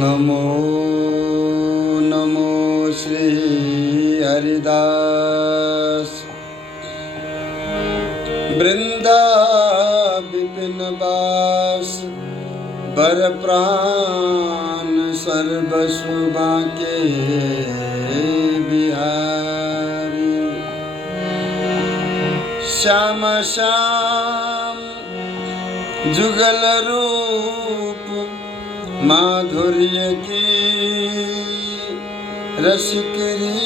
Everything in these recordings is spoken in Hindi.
नमो नमो श्री हरिदास वृंदा विपिन बास बर प्राण सर्व सुबा के बिहारी श्याम श्याम जुगल रूप माधुर्य की रसिकरी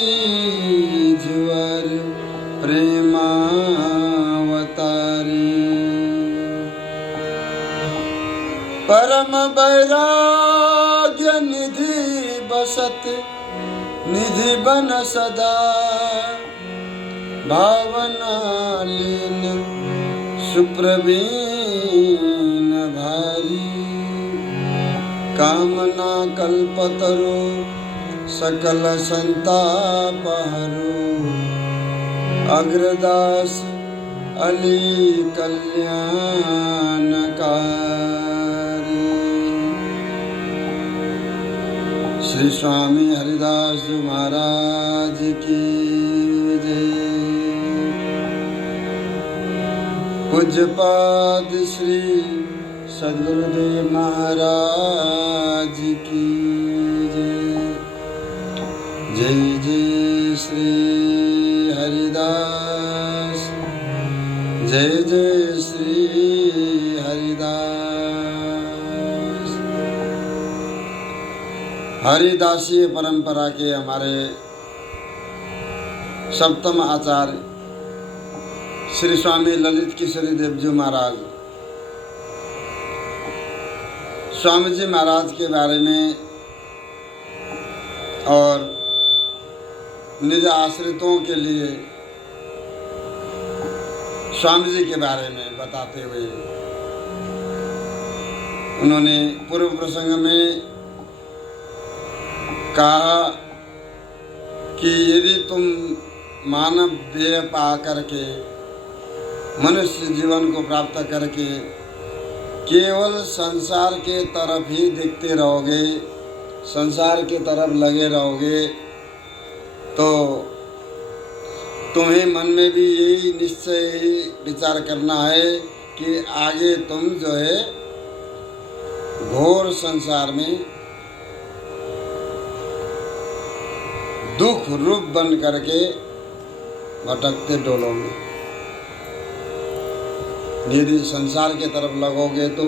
जुवर प्रेमावतारी परम वैराग्य निधि बसत निधि बन सदा भावना लीन सुप्रवीण भारी कामना कल्पतरु सकल संताप हरो अग्रदास अली कल्याणकारी। श्री स्वामी हरिदास महाराज की जय। पूज्यपाद श्री सद्गुरुदेव महाराज की जय। जय जय श्री हरिदास, जय जय श्री हरिदास। हरिदासीय परंपरा के हमारे सप्तम आचार्य श्री स्वामी ललित किशोरी देव जी महाराज स्वामी जी महाराज के बारे में और निज आश्रितों के लिए स्वामी जी के बारे में बताते हुए उन्होंने पूर्व प्रसंग में कहा कि यदि तुम मानव देह पा करके मनुष्य जीवन को प्राप्त करके केवल संसार के तरफ ही देखते रहोगे, संसार के तरफ लगे रहोगे, तो तुम्हें मन में भी यही निश्चय ही विचार करना है कि आगे तुम जो है घोर संसार में दुख रूप बन करके भटकते डोलोगे। यदि संसार के तरफ लगोगे तो।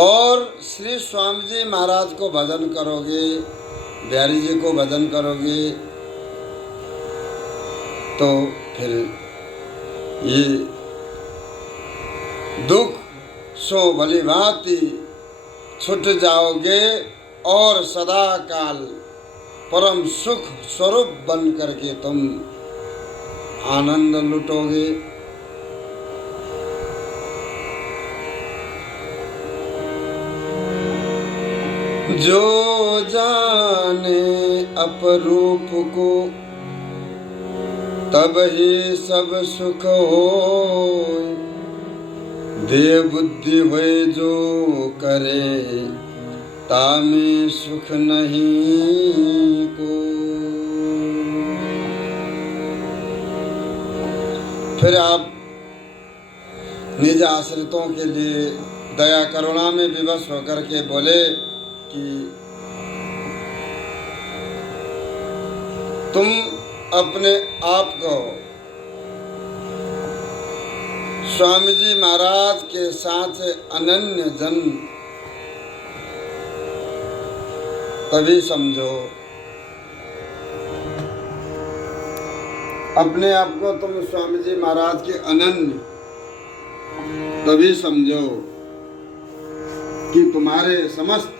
और श्री स्वामी जी महाराज को भजन करोगे, बिहारी जी को भजन करोगे, तो फिर ये दुख सो भली भांति छूट जाओगे और सदा काल परम सुख स्वरूप बन करके तुम आनंद लुटोगे। जो जाने अपरूप को तब ही सब सुख हो, देह बुद्धि होए जो करे तामे सुख नहीं को। फिर आप निज आश्रितों के लिए दया करुणा में विवश होकर के बोले कि तुम अपने आप को स्वामी जी महाराज के साथ अनन्य जन तभी समझो। अपने आप को तुम स्वामी जी महाराज के अनन्य तभी समझो कि तुम्हारे समस्त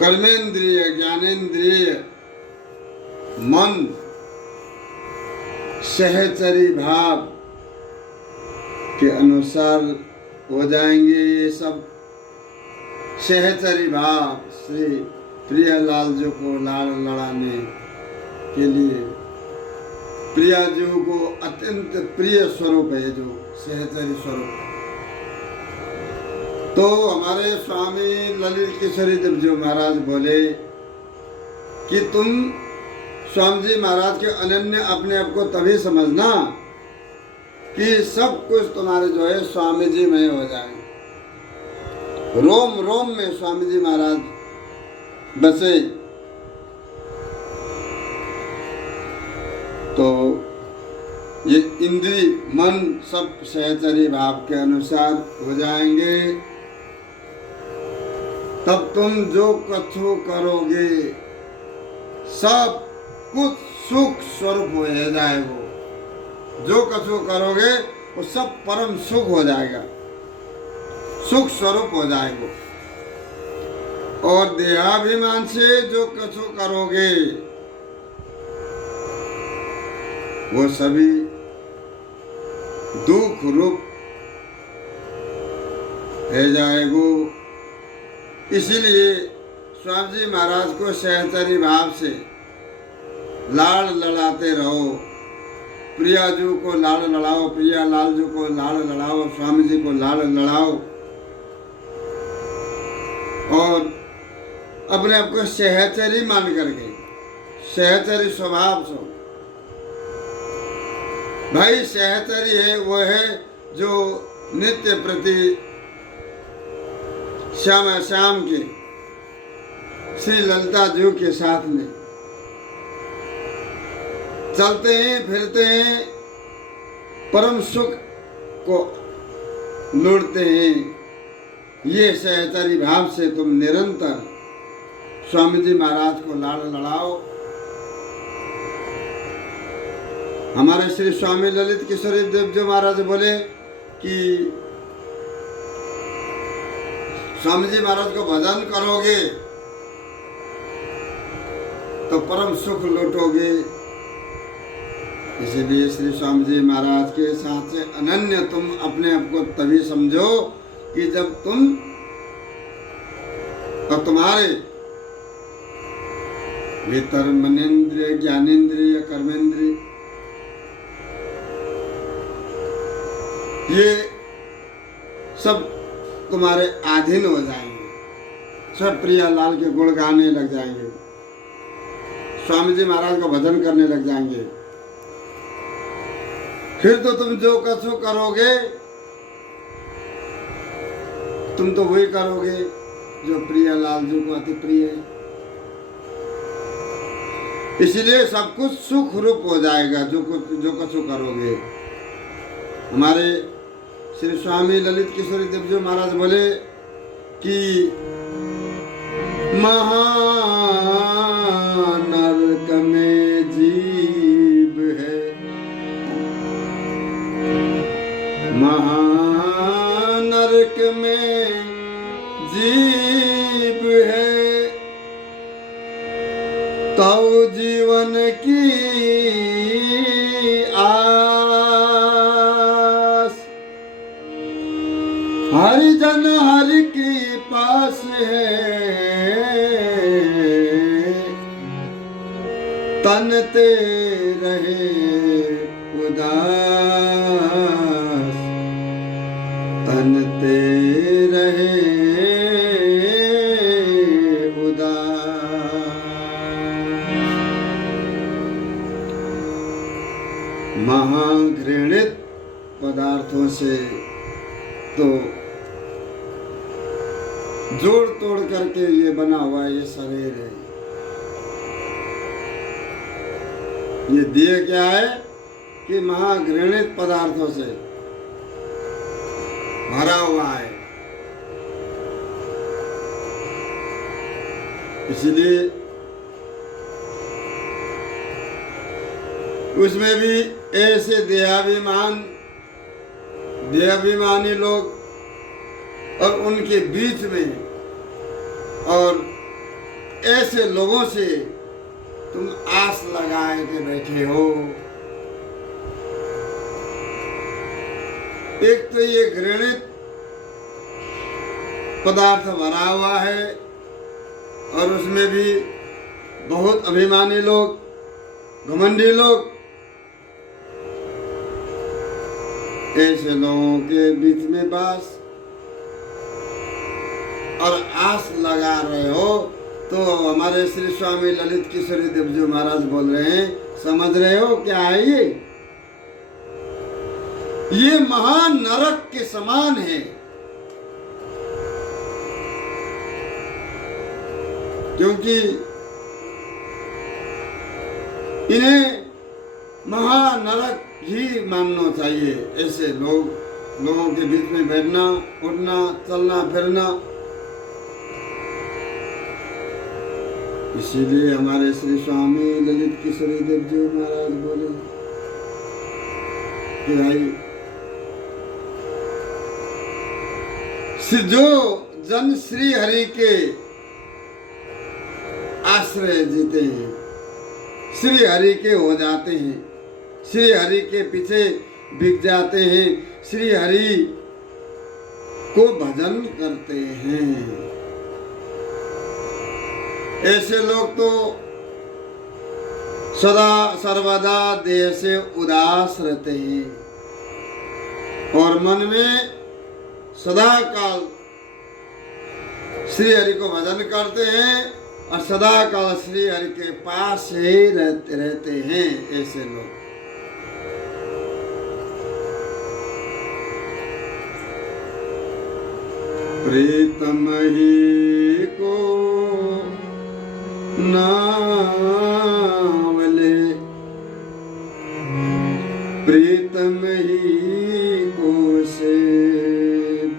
कर्मेंद्रिय ज्ञानेंद्रिय मन सहचरी भाव के अनुसार हो जाएंगे। ये सब सहचरी भाव श्री प्रियलाल जी को लाड़ लड़ाने के लिए, प्रिया जी को अत्यंत प्रिय स्वरूप है जो सहचरी स्वरूप। तो हमारे स्वामी ललित किशोरी देवजी महाराज बोले कि तुम स्वामी जी महाराज के अनन्य अपने आप को तभी समझना कि सब कुछ तुम्हारे जो है स्वामी जी में हो जाए। रोम रोम में स्वामी जी महाराज बसे। तो ये इंद्री मन सब सहचरी भाव के अनुसार हो जाएंगे। तब तुम जो कछु करोगे सब कुछ सुख स्वरूप हो जाएगा। जो कछु करोगे वो सब परम सुख हो जाएगा, सुख स्वरूप हो जाएगा। और देहाभिमान से जो कछु करोगे वो सभी दुख रूप है जाएगो। इसीलिए स्वामी जी महाराज को सहचरी भाव से लाड़ लड़ाते रहो। प्रिया जी को लाड़ लड़ाओ, प्रिया लाल जी को लाड़ लड़ाओ, स्वामी जी को लाड़ लड़ाओ और अपने आप को सहचरी मान करके, सहचरी स्वभाव से। भाई सहचरी है वो है जो नित्य प्रति श्याम के श्री ललिता जी के साथ में चलते हैं फिरते हैं, परम सुख को लूटते हैं। ये सहचरी भाव से तुम निरंतर स्वामी जी महाराज को लाड़ लड़ाओ। हमारे श्री स्वामी ललित किशोरी देवजी महाराज बोले कि स्वामी जी महाराज को भजन करोगे तो परम सुख लूटोगे। इसीलिए श्री स्वामी जी महाराज के साथ से अनन्य तुम अपने आप को तभी समझो कि जब तुम और तुम्हारे भीतर मनेन्द्रिय, ज्ञानेन्द्रिय, कर्मेंद्रिय ये सब तुम्हारे अधीन हो जाएंगे। सब प्रिया लाल के गुण गाने लग जाएंगे, स्वामी जी महाराज का भजन करने लग जाएंगे। फिर तो तुम जो कछु करोगे तुम तो वही करोगे जो प्रिया लाल जी को अति प्रिय है। इसलिए सब कुछ सुख रूप हो जाएगा जो कछु करोगे। हमारे श्री स्वामी ललित किशोरी देवजी महाराज बोले कि महानरक में जीव है, महानरक में जीव है, तो जीवन की हरि जन हरि के पास है, तन ते रहे उदास, तन ते रहे उदास। महाघृणित पदार्थों से तो जोड़ तोड़ करके ये बना हुआ ये शरीर है। ये देह क्या है कि महाघृणित पदार्थों से भरा हुआ है। इसलिए उसमें भी ऐसे देहाभिमानी लोग और उनके बीच में और ऐसे लोगों से तुम आस लगाए के बैठे हो। एक तो ये घृणित पदार्थ भरा हुआ है और उसमें भी बहुत अभिमानी लोग, घमंडी लोग, ऐसे लोगों के बीच में बास और आस लगा रहे हो, तो हमारे श्री स्वामी ललित किशोरी देवजी महाराज बोल रहे हैं, समझ रहे हो क्या है ये महान नरक के समान है। क्योंकि इन्हें महानरक ही मानना चाहिए। ऐसे लोगों के बीच में बैठना, उठना, चलना फिरना। इसीलिए हमारे श्री स्वामी ललित किशोरी देवजी महाराज बोले कि भाई जो जन श्री हरि के आश्रय जीते हैं, श्री हरि के हो जाते हैं, श्री हरि के पीछे बिक जाते हैं, श्री हरि को भजन करते हैं, ऐसे लोग तो सदा सर्वदा देह से उदास रहते हैं और मन में सदा काल श्री हरि को भजन करते हैं और सदा काल श्री हरि के पास ही रहते हैं। ऐसे लोग प्रीतम ही को नावले, प्रीतम ही को सेव,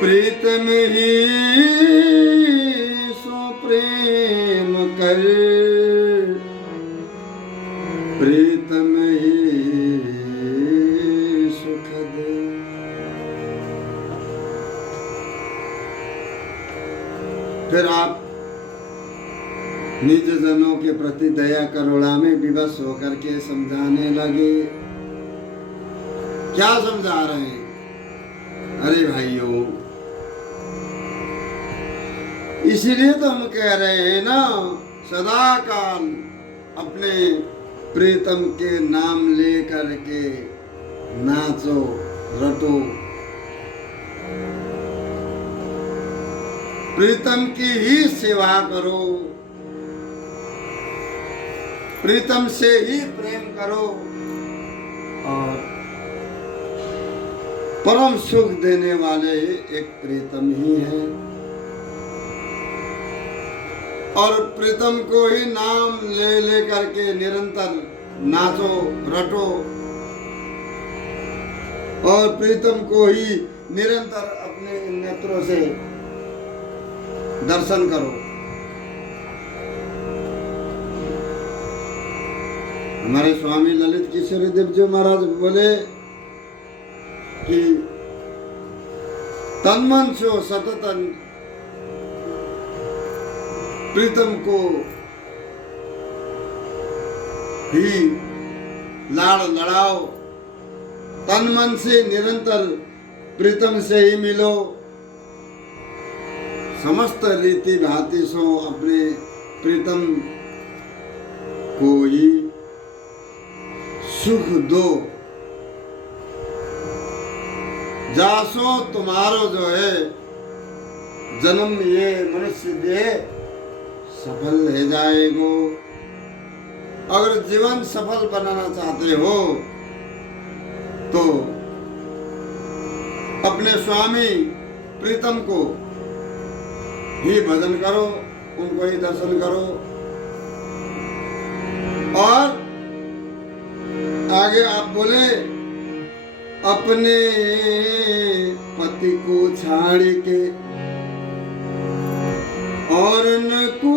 प्रीतम ही सो प्रेम कर, प्रीतम ही सुख दे। फिर आप निज जनों के प्रति दया करुणा में विवश होकर के समझाने लगे। क्या समझा रहे हैं? अरे भाइयों, इसीलिए तो हम कह रहे हैं ना, सदा काल अपने प्रीतम के नाम ले करके नाचो रटो, प्रीतम की ही सेवा करो, प्रीतम से ही प्रेम करो और परम सुख देने वाले एक प्रीतम ही है। और प्रीतम को ही नाम ले करके निरंतर नाचो रटो और प्रीतम को ही निरंतर अपने नेत्रों से दर्शन करो। हमारे स्वामी ललित किशोरी देवजी महाराज बोले कि तन मन से सततन प्रीतम को ही लाड़ लड़ाओ, तन मन से निरंतर प्रीतम से ही मिलो, समस्त रीति भांति सो अपने प्रीतम को ही सुख दो। जासो तुम्हारो जो है जन्म ये मनुष्य देह सफल हो जाएगो। अगर जीवन सफल बनाना चाहते हो तो अपने स्वामी प्रीतम को ही भजन करो, उनको ही दर्शन करो। और आगे आप बोले अपने पति को छाड़ के और न को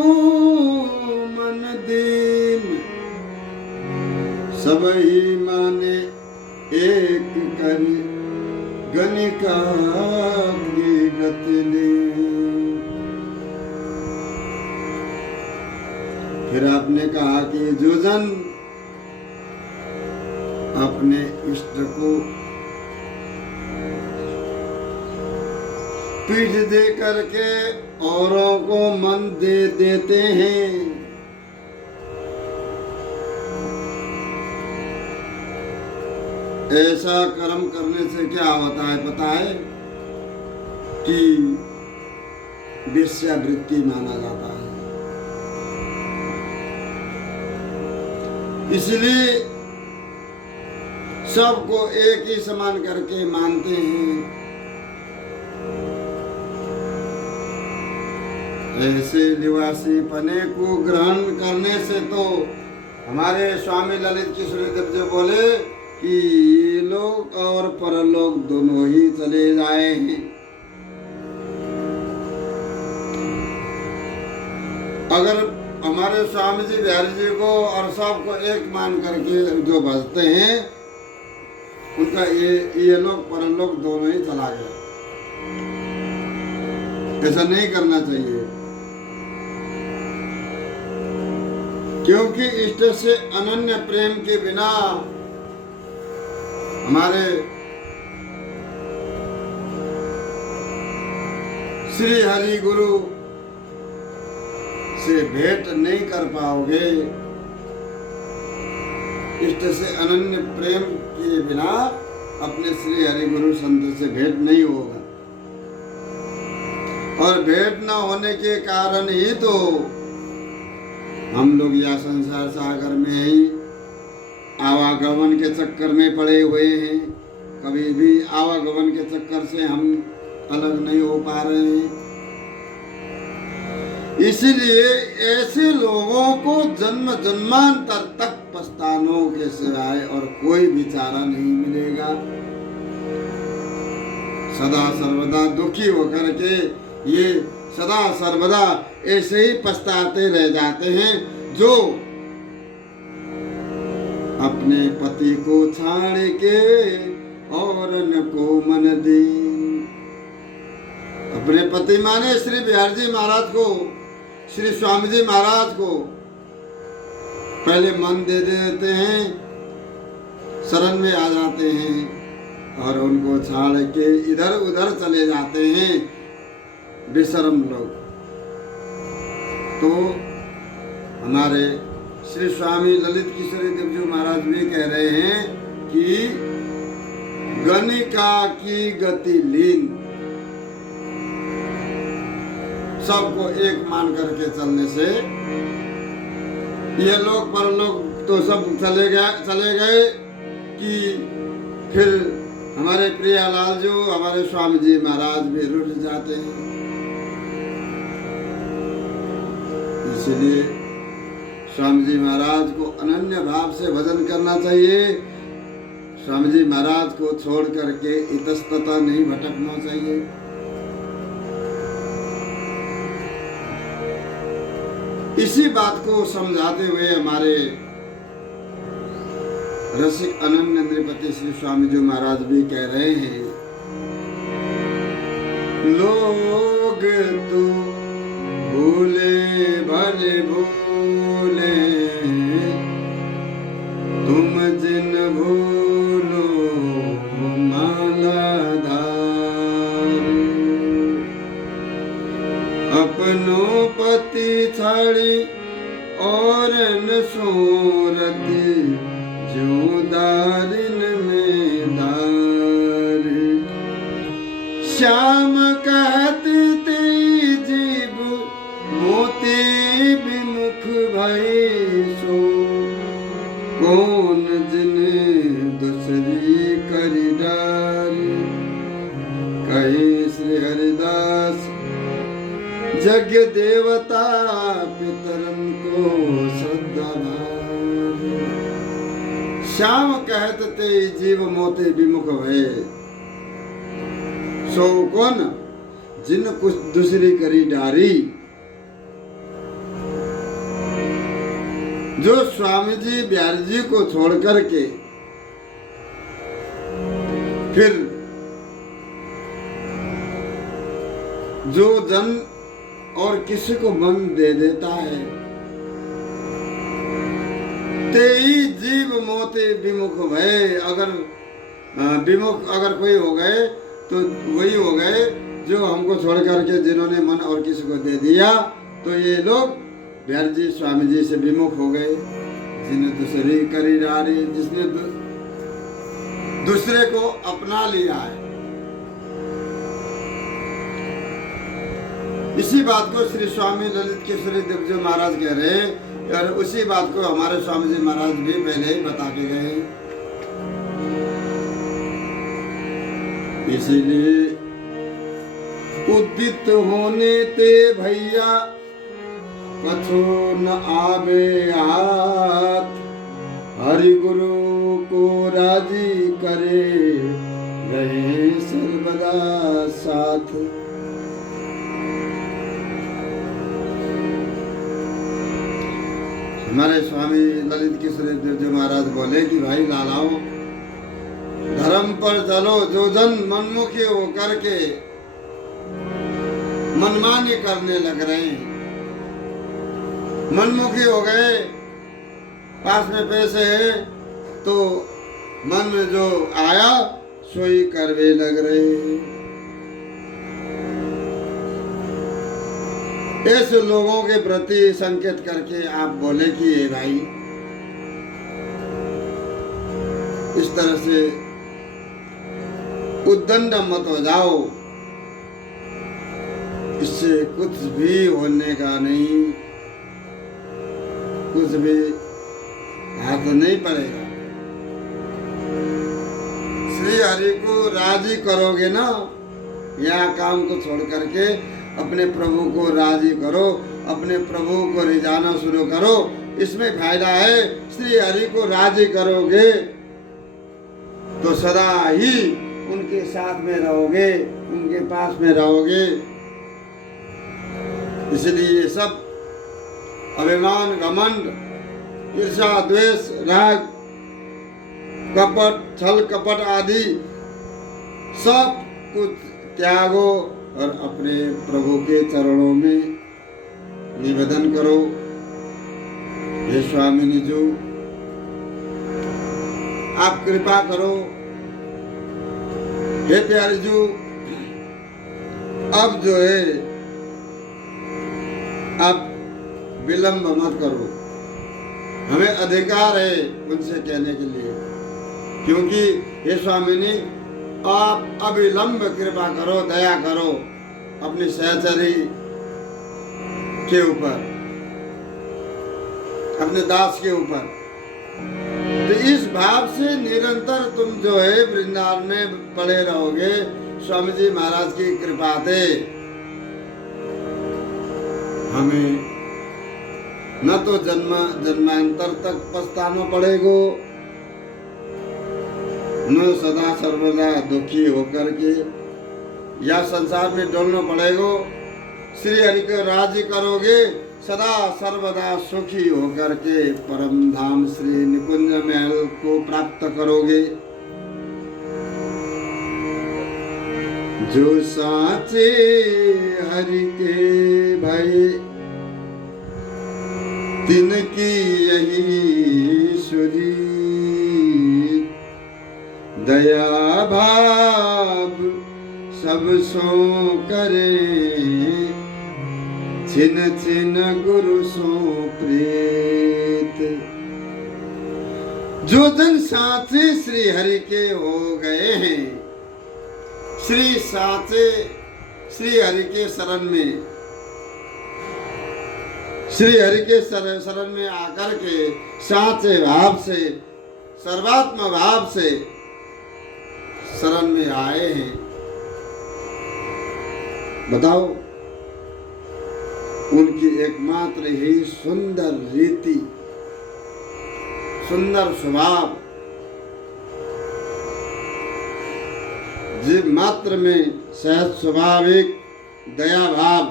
मन दीन सब ही माने एक कर गणिका की गति ले। फिर आपने कहा कि जो जन अपने इष्ट को पीठ दे करके औरों को मन दे देते हैं, ऐसा कर्म करने से क्या होता है पता है? कि वेश्यावृत्ति माना जाता है। इसलिए सबको एक ही समान करके मानते हैं। ऐसे निवासी पने को ग्रहण करने से तो हमारे स्वामी ललित किशोरी देव जी बोले कि ये लोग और परलोक दोनों ही चले जाए हैं। अगर हमारे स्वामी जी बिहारी जी को और सबको एक मान करके जो भजते हैं, उनका ये लोग परलोक दोनों ही चला गया। ऐसा नहीं करना चाहिए, क्योंकि इष्ट से अनन्य प्रेम के बिना हमारे श्री हरि गुरु से भेंट नहीं कर पाओगे। इष्ट से अनन्य प्रेम के बिना अपने श्री हरि गुरु संत से भेंट नहीं होगा, और भेंट न होने के कारण ही तो हम लोग या संसार सागर में ही आवागमन के चक्कर में पड़े हुए हैं। कभी भी आवागमन के चक्कर से हम अलग नहीं हो पा रहे हैं। इसीलिए ऐसे लोगों को जन्म जन्मांतर तक पछतानों के सिवाय और कोई भी चारा नहीं मिलेगा। सदा सर्वदा दुखी होकर के ये सदा सर्वदा ऐसे ही पछताते रह जाते हैं, जो अपने पति को छाड़ के और न को मन दीन। अपने पति माने श्री बिहारी जी महाराज को, श्री स्वामी जी महाराज को पहले मन दे देते हैं, शरण में आ जाते हैं और उनको छाड़ के इधर उधर चले जाते हैं बेशरम लोग। तो हमारे श्री स्वामी ललित किशोरी देव जी महाराज भी कह रहे हैं कि गणिका की गति लीन, सबको एक मान करके चलने से ये लोग परलोक तो सब चले गए कि फिर हमारे प्रियालाल जो हमारे स्वामी जी महाराज भी रुठ जाते हैं। इसलिए स्वामी जी महाराज को अनन्य भाव से भजन करना चाहिए। स्वामी जी महाराज को छोड़ करके इतस्ततः नहीं भटकना चाहिए। इसी बात को समझाते हुए हमारे रसिक अनन्य नृपति श्री स्वामी जी महाराज भी कह रहे हैं, लोग तो भूले भले भूले, तुम जिन भूलो मालाधार। अपनों पति छाड़ी और न सोरती, जो दारिन में दार। श्याम कहते ते जीव मोती विमुख भई सो, कौन जिने दूसरी करी डारी। कहे श्री हरिदास जग देवता पितरन को श्रद्धा भारी। श्याम कहत ते जीव मोते विमुख भये, सो कौन जिन कुछ दूसरी करी डारी। जो स्वामी जी बिहारी जी को छोड़ करके फिर जो जन और किसी को मन दे देता है, तेई जीव मोते विमुख भय। अगर विमुख अगर कोई हो गए तो वही हो गए जो हमको छोड़ करके जिन्होंने मन और किसी को दे दिया, तो ये लोग बिहारी जी स्वामी जी से विमुख हो गए। जिन्हें दूसरी करी डारी, जिसने दूसरे को अपना लिया है। इसी बात को श्री स्वामी ललित केसरी देवजी महाराज कह रहे हैं, और उसी बात को हमारे स्वामी जी महाराज भी पहले ही बता के गए। इसीलिए उदित होने ते भैया कछु न आवे हाथ, हरि गुरु को राजी करे रहे सर्वदा साथ। हमारे स्वामी ललित केसरी देवजी महाराज बोले कि भाई लालाओ, धर्म पर चलो। जो जन मनमुखी होकर के मनमानी करने लग रहे हैं, मनमुखी हो गए, पास में पैसे है तो मन में जो आया सोई करवे लग रहे हैं, ऐसे लोगों के प्रति संकेत करके आप बोले कि ये भाई इस तरह से उद्दंड मत हो जाओ, इससे कुछ भी होने का नहीं, कुछ भी हाथ नहीं पड़ेगा। श्री हरि को राजी करोगे ना, यहाँ काम को छोड़ करके अपने प्रभु को राजी करो, अपने प्रभु को रिझाना शुरू करो, इसमें फायदा है। श्री हरि को राजी करोगे तो सदा ही उनके साथ में रहोगे, उनके पास में रहोगे। इसलिए ये सब अभिमान, घमंड, ईर्ष्या, द्वेष, राग, कपट, छल कपट आदि सब कुछ त्यागो और अपने प्रभु के चरणों में निवेदन करो। हे स्वामिनी जी, आप कृपा करो। हे प्यारी जी, अब जो है आप विलंब मत करो, हमें अधिकार है उनसे कहने के लिए, क्योंकि हे स्वामिनी आप अविलंब कृपा करो, दया करो अपनी सहचरी के ऊपर, अपने दास के ऊपर। तो इस भाव से निरंतर तुम जो है वृंदावन में पड़े रहोगे। स्वामी जी महाराज की कृपा से हमें न तो जन्मांतर तक पछताना पड़ेगा, न सदा सर्वदा दुखी होकर के या संसार में डोलना पड़ेगा। श्री हरि को राजी करोगे, सदा सर्वदा सुखी होकर के परम धाम श्री निकुंज महल को प्राप्त करोगे। जो साचे हरि के भय तिनकी यही सुरी, दया भाव सब सो करे, छिन छिन गुरु सो प्रीत। जो जन साचे श्री हरि के हो गए हैं, श्री साचे श्री हरि के शरण में, श्री हरि के शरण में आकर के साचे भाव से, सर्वात्म भाव से शरण में आए हैं। बताओ, उनकी एकमात्र ही सुंदर रीति, सुंदर स्वभाव, जीव मात्र में सहज स्वाभाविक दया भाव,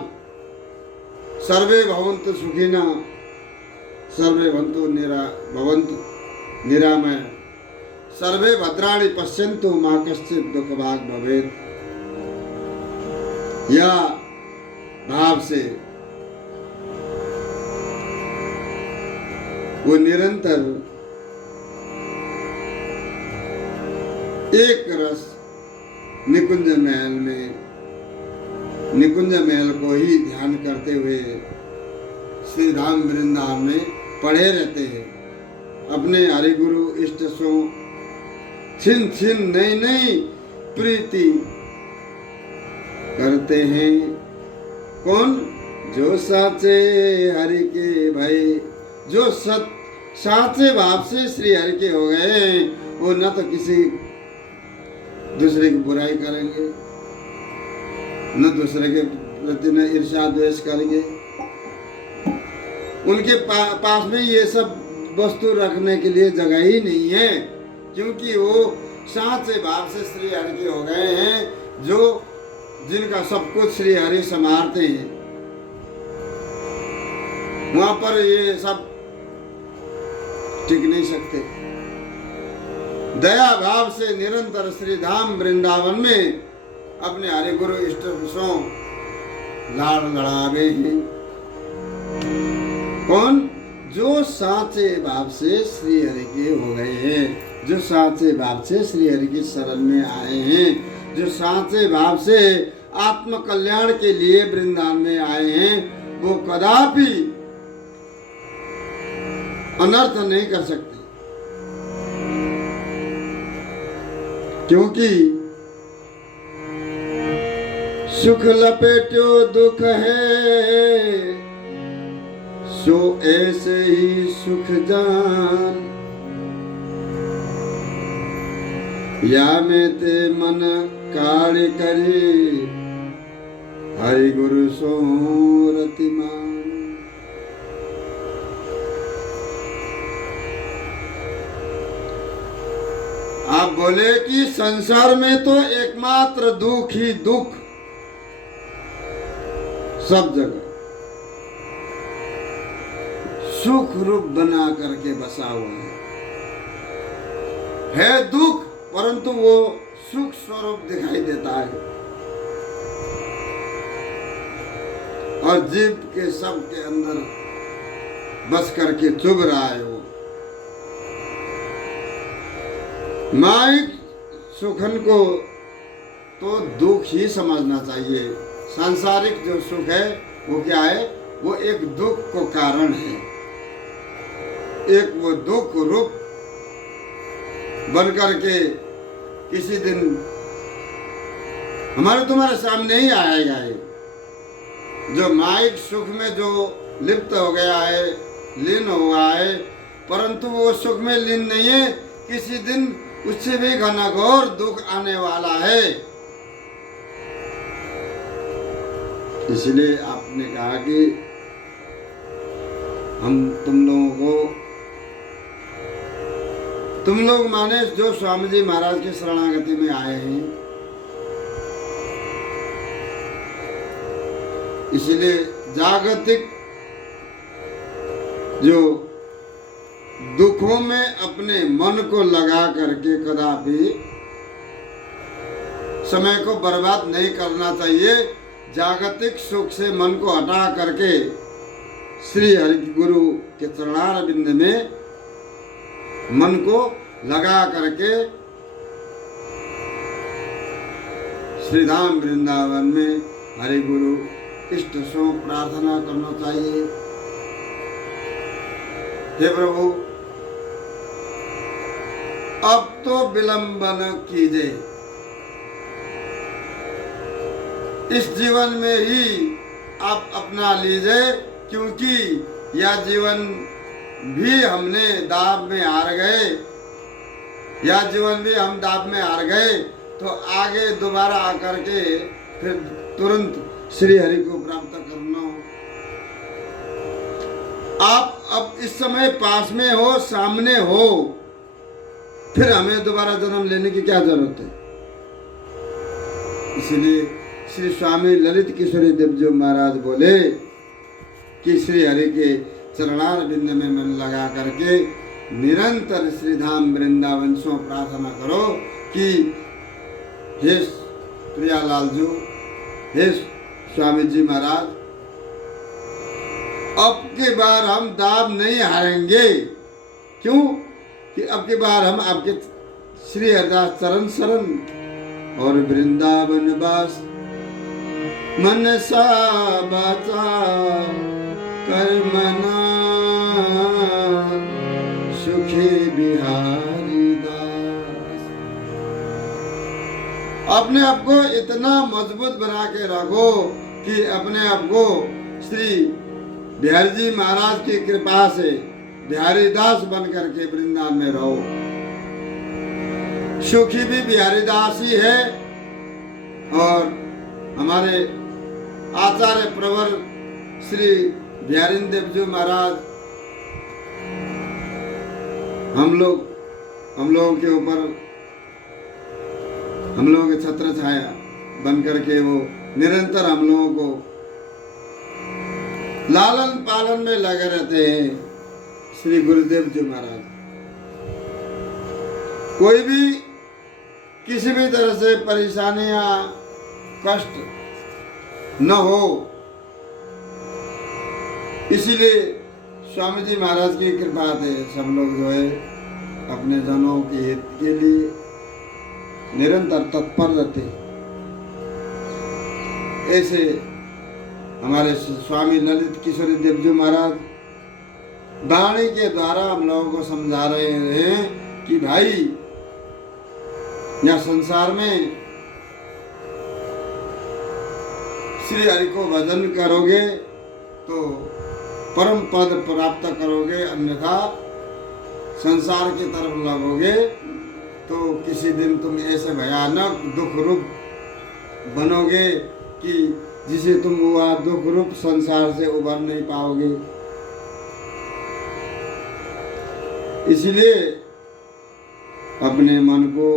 सर्वे भवन्तु सुखिनः, सर्वे भवन्तु निरामय, सर्वे भद्राणि पश्यन्तु मा कश्चित् दुःखभाग् भवेत्। या भाव से वो निरंतर एक रस निकुंज महल में, निकुंज महल को ही ध्यान करते हुए श्री धाम वृंदावन में पड़े रहते हैं। अपने हरि गुरु इष्ट सो छिन छिन नई नई प्रीति करते हैं। कौन? जो साचे हरि के भय, जो साचे भाव से श्री हरि के हो गए, वो न तो किसी दूसरे की बुराई करेंगे, न दूसरे के प्रति न ईर्ष्या द्वेष करेंगे। उनके पास में ये सब वस्तु रखने के लिए जगह ही नहीं है, क्योंकि वो साचे भाव से श्री हरि के हो गए हैं, जो जिनका सब कुछ श्री हरि संभालते हैं। वहां पर ये सब टिक नहीं सकते। दया भाव से निरंतर श्री धाम वृंदावन में अपने हरि गुरु इष्ट सो लाड़ लड़ावे हैं। कौन? जो साचे भाव से श्री हरि के हो गए हैं, जो साचे भाव से श्री हरि की शरण में आए हैं, जो साचे भाव से आत्म कल्याण के लिए वृंदावन में आए हैं, वो कदापि अनर्थ नहीं कर सकते, क्योंकि सुख लपेटो दुख है, सो ऐसे ही सुख जान, या में ते मन काढ़ करे, हरि गुरु सो रतिमान। आप बोले कि संसार में तो एकमात्र दुख ही दुख सब जगह सुख रूप बना करके बसा हुआ है दुख, परंतु वो सुख स्वरूप दिखाई देता है, और जीव के सब के अंदर बस करके चुभ रहा है। वो माइक सुखन को तो दुख ही समझना चाहिए। सांसारिक जो सुख है वो क्या है? वो एक दुख को कारण है, एक वो दुख रूप बन करके किसी दिन हमारे तुम्हारे सामने ही आएगा। ये जो माइक सुख में जो लिप्त हो गया है, लीन हुआ है, परंतु वो सुख में लीन नहीं है, किसी दिन उससे भी घनघोर दुख आने वाला है। इसलिए आपने कहा कि हम तुम लोग माने जो स्वामी जी महाराज की शरणागति में आए हैं, इसलिए जागतिक जो दुखों में अपने मन को लगा करके कदापि समय को बर्बाद नहीं करना चाहिए। जागतिक सुख से मन को हटा करके श्री हरि गुरु के चरणारविंद में मन को लगा करके श्री धाम वृंदावन में हरि गुरु इष्ट सो प्रार्थना करना चाहिए। हे प्रभु, अब तो विलंब न कीजिए, इस जीवन में ही आप अपना लीजिए, क्योंकि यह जीवन भी हमने दाव में हार गए, यह जीवन भी हम दाव में हार गए, तो आगे दोबारा आकर के फिर तुरंत श्री हरि को प्राप्त करना। आप अब इस समय पास में हो, सामने हो, फिर हमें दोबारा जन्म लेने की क्या जरूरत है? इसलिए श्री स्वामी ललित किशोरी देव जी महाराज बोले कि श्री हरि के चरणारविंद में मन लगा करके निरंतर श्री धाम वृंदावन सो प्रार्थना करो कि हे प्रियालाल जी, हे स्वामी जी महाराज, अब की बार हम दाव नहीं हारेंगे। क्यों? कि अब की बार हम आपके श्री हरिदास चरण शरण और वृंदावन वास मनसा वाचा कर्मणा सुखी बिहारी दास। अपने आप को इतना मजबूत बना के रखो कि अपने आप को श्री बिहारी जी महाराज की कृपा से बिहारी दास बन करके वृंदावन में रहो। सुखी भी बिहारी दास ही है और हमारे आचार्य प्रवर श्री बिहारी देव जी महाराज हम लोगों के ऊपर, हम लोगों के छत्र छाया बन करके वो निरंतर हम लोगों को लालन पालन में लगे रहते हैं। श्री गुरुदेव जी महाराज कोई भी किसी भी तरह से परेशानियां कष्ट न हो, इसीलिए स्वामी जी महाराज की कृपा से सब लोग जो है अपने जनों के हित के लिए निरंतर तत्पर रहते। ऐसे हमारे स्वामी ललित किशोरी देव जी महाराज वाणी के द्वारा हम लोगों को समझा रहे हैं कि भाई यह संसार में श्री हरि को भजन करोगे तो परम पद प्राप्त करोगे, अन्यथा संसार की तरफ लगोगे तो किसी दिन तुम ऐसे भयानक दुख रूप बनोगे कि जिसे तुम हुआ दुख रूप संसार से उबर नहीं पाओगे। इसलिए अपने मन को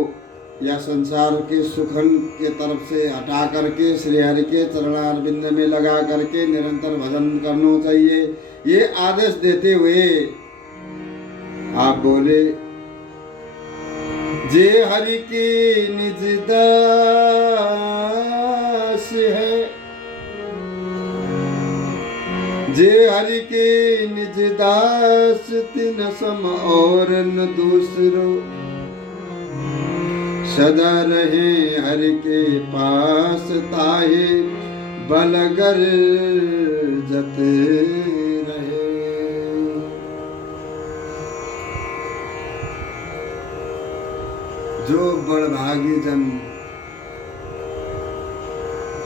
या संसार के सुखन के तरफ से हटा करके श्री हरि के चरणारविंद में लगा करके निरंतर भजन करना चाहिए। ये आदेश देते हुए आप बोले, जे हरि की निज दास है, जे हरि के निज दास तिन सम और न दूसरो, सदा रहे हरि के पास ताहे बलगर जत रहे। जो बड़भागी जन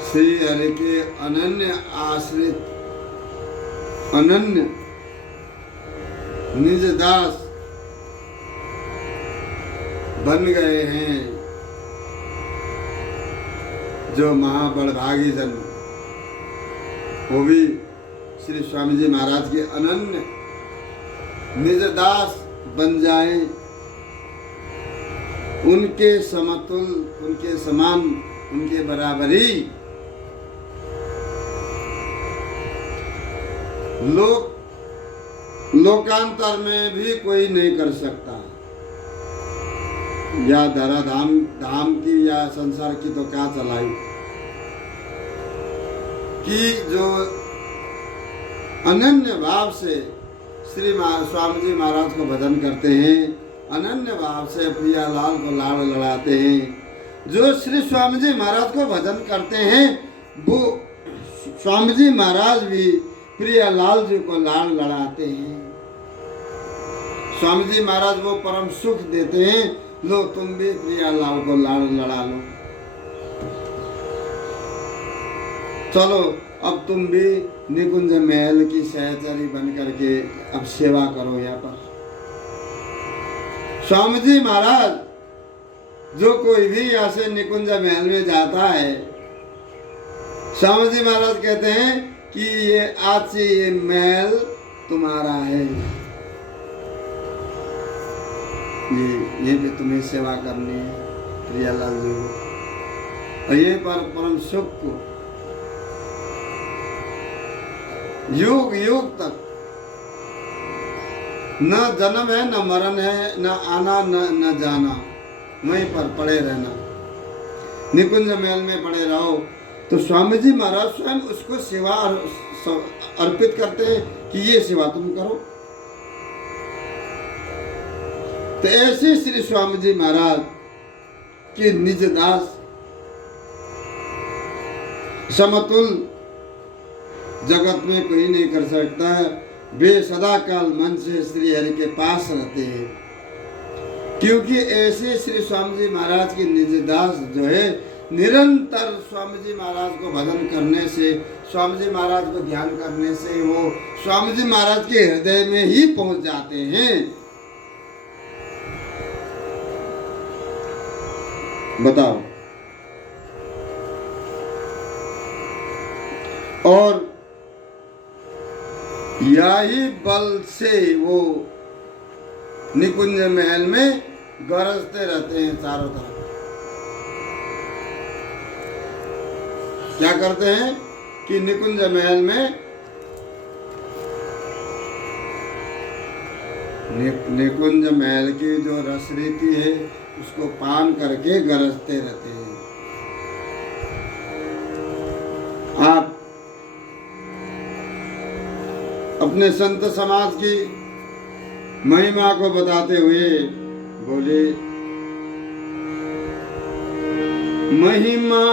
श्री हरि के अनन्य आश्रित अनन्य निज दास बन गए हैं, जो महाबड़भागी जन वो भी श्री स्वामी जी महाराज के अनन्य निज दास बन जाए, उनके समतुल, उनके समान, उनके बराबरी लोकांतर में भी कोई नहीं कर सकता। या धरा धाम की या संसार की तो क्या चलाई, कि जो अनन्य भाव से श्री स्वामी जी महाराज को भजन करते हैं, अनन्य भाव से प्रिया लाल को लाड़ लड़ाते हैं, जो श्री स्वामी जी महाराज को भजन करते हैं वो स्वामी जी महाराज भी प्रिया लाल जी को लाड़ लड़ाते हैं। स्वामी जी महाराज वो परम सुख देते हैं, लो तुम भी प्रिया लाल को लाड़ लड़ा लो, चलो अब तुम भी निकुंज महल की सहचरी बन करके अब सेवा करो। यहाँ पर स्वामी जी महाराज जो कोई भी यहाँ से निकुंज महल में जाता है, स्वामी जी महाराज कहते हैं कि ये आज से ये महल तुम्हारा है, ये भी तुम्हें सेवा करनी है प्रियालाल जी को, और ये पर परम सुख को युग युग तक न जन्म है न मरण है, न आना न जाना, वहीं पर पड़े रहना, निकुंज महल में पड़े रहो। तो स्वामी जी महाराज स्वयं उसको सेवा अर्पित करते हैं कि ये सेवा तुम करो। तो ऐसे श्री स्वामी जी महाराज के निज दास समतुल जगत में कोई नहीं कर सकता है। वे सदा काल मन से श्री हरि के पास रहते हैं, क्योंकि ऐसे श्री स्वामी जी महाराज के निज दास जो है निरंतर स्वामी जी महाराज को भजन करने से, स्वामी जी महाराज को ध्यान करने से वो स्वामी जी महाराज के हृदय में ही पहुंच जाते हैं। बताओ। और यही बल से वो निकुंज महल में गरजते रहते हैं चारों तरफ। क्या करते हैं कि निकुंज महल में निकुंज महल की जो रसरीति है उसको पान करके गरजते रहते हैं। आप अपने संत समाज की महिमा को बताते हुए बोले, महिमा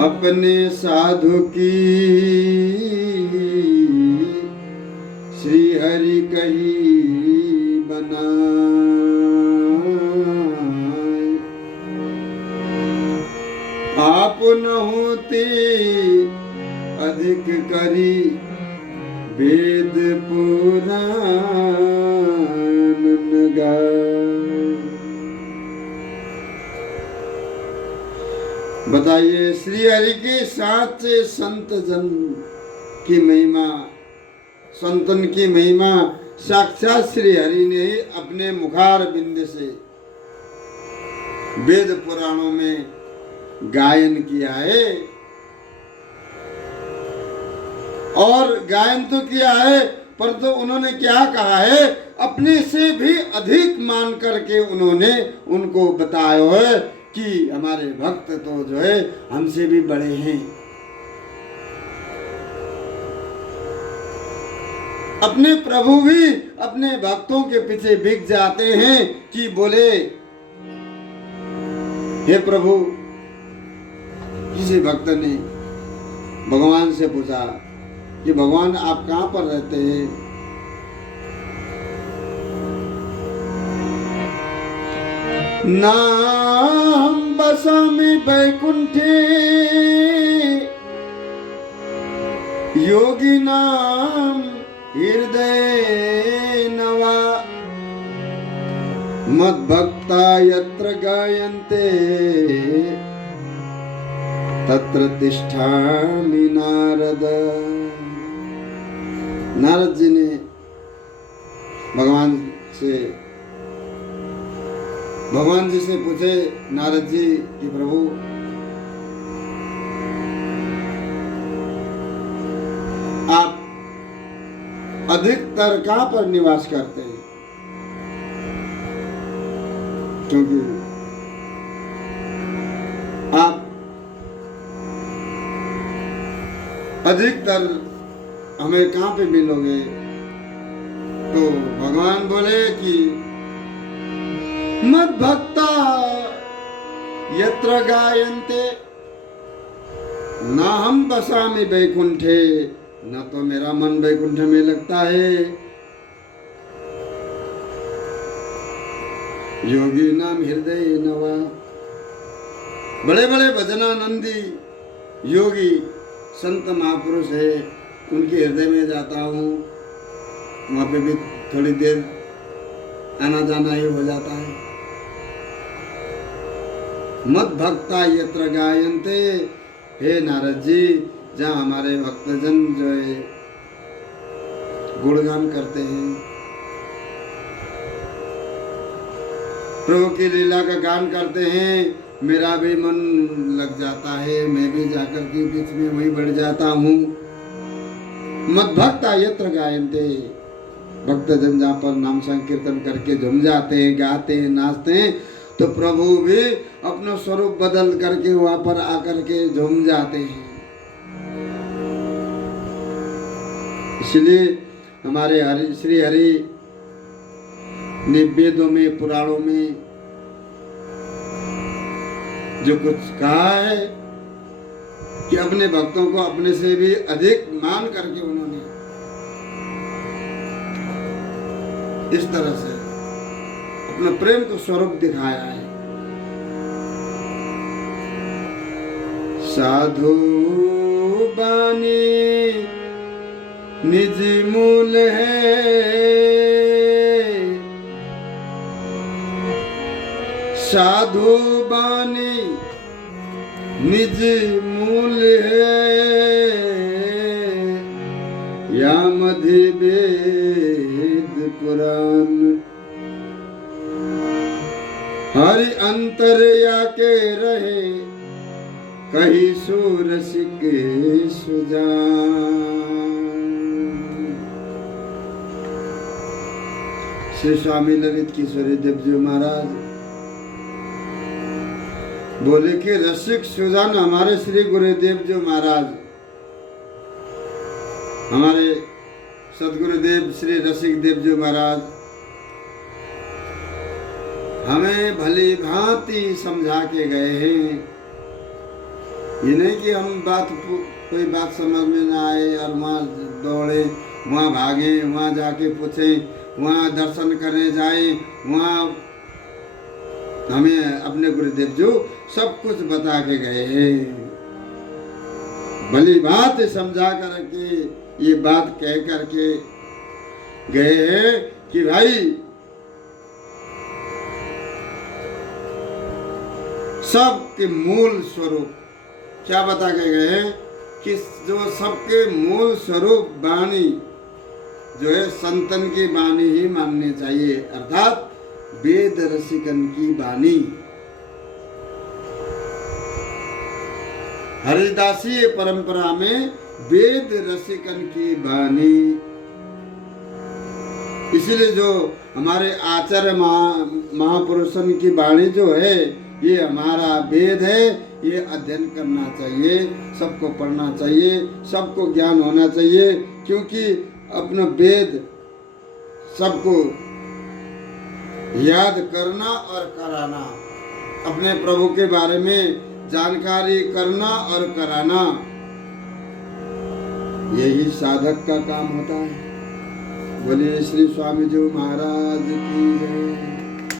अपने साधु की श्री हरि कही बनाए, आप न होते अधिक करी वेद पुराण गाए। बताइए, श्री हरि के साचे संत जन की महिमा, संतन की महिमा साक्षात श्री हरि ने ही अपने मुखार बिंद से वेद पुराणों में गायन किया है। और गायन तो किया है, पर तो उन्होंने क्या कहा है, अपने से भी अधिक मान करके उन्होंने उनको बताया है कि हमारे भक्त तो जो है हमसे भी बड़े हैं। अपने प्रभु भी अपने भक्तों के पीछे बिक जाते हैं कि बोले, हे प्रभु, किसी भक्त ने भगवान से पूछा कि भगवान आप कहाँ पर रहते हैं? नाम बसामि वैकुंठे योगी नाम हृदय नवा, मद्भक्ता यत्र गायन्ते तत्र तिष्ठामि नारद। नारद जी ने भगवान जी से पूछे, नारद जी कि प्रभु, आप अधिकतर कहाँ पर निवास करते हैं? क्योंकि आप अधिकतर हमें कहाँ पे मिलोगे? तो भगवान बोले कि मद भक्ता यत्र गायन्ते ना हम बसामि वैकुंठे, न तो मेरा मन वैकुंठ में लगता है। योगी नाम हृदय नवा, बड़े बड़े भजनानंदी योगी संत महापुरुष है, उनके हृदय में जाता हूँ, वहाँ पे भी थोड़ी देर आना जाना ही हो जाता है। मद भक्ता यत्र गायन्ते, हे नारद जी, जहाँ हमारे भक्तजन जो है गुणगान करते हैं, प्रभु की लीला का गान करते हैं, मेरा भी मन लग जाता है, मैं भी जाकर के बीच में वहीं बढ़ जाता हूँ। मद भक्ता यत्र गायन्ते, भक्तजन जहाँ पर नाम संकीर्तन करके झूम जाते हैं, गाते हैं, नाचते हैं, तो प्रभु भी अपना स्वरूप बदल करके वहाँ पर आकर के झूम जाते हैं। इसलिए हमारे श्री हरि ने वेदों में, पुराणों में जो कुछ कहा है कि अपने भक्तों को अपने से भी अधिक मान करके उन्होंने इस तरह से अपना प्रेम को स्वरूप दिखाया है। साधु बानी निज मूल है, साधु बानी निज मूल है, या मधि वेद पुराण, हरि अंतर या के रहे, कही सुरसिक सुजान। श्री स्वामी ललित किशोरी देव जी महाराज बोले कि रसिक सुजान हमारे श्री गुरुदेव जी महाराज, हमारे सदगुरुदेव श्री रसिक देव जी महाराज हमें भली भांति समझा के गए हैं। ये नहीं कि हम कोई बात समझ में ना आए और वहाँ दौड़े, वहाँ भागे, वहाँ जाके पूछे, वहाँ दर्शन करने जाए, वहाँ हमें अपने गुरुदेव जो सब कुछ बता के गए हैं। भली बात समझा करके ये बात कह करके गए हैं कि भाई सबके मूल स्वरूप क्या बता के गए हैं कि जो सबके मूल स्वरूप वाणी जो है संतन की वाणी ही माननी चाहिए, अर्थात वेद रसिकन की वाणी। हरिदासीय परंपरा में वेद रसिकन की वाणी, इसलिए जो हमारे आचार्य महापुरुषन की वाणी जो है ये हमारा वेद है, ये अध्ययन करना चाहिए, सबको पढ़ना चाहिए, सबको ज्ञान होना चाहिए, क्योंकि अपना वेद सबको याद करना और कराना, अपने प्रभु के बारे में जानकारी करना और कराना, यही साधक का काम होता है। बोलिए श्री स्वामी जी महाराज की जय।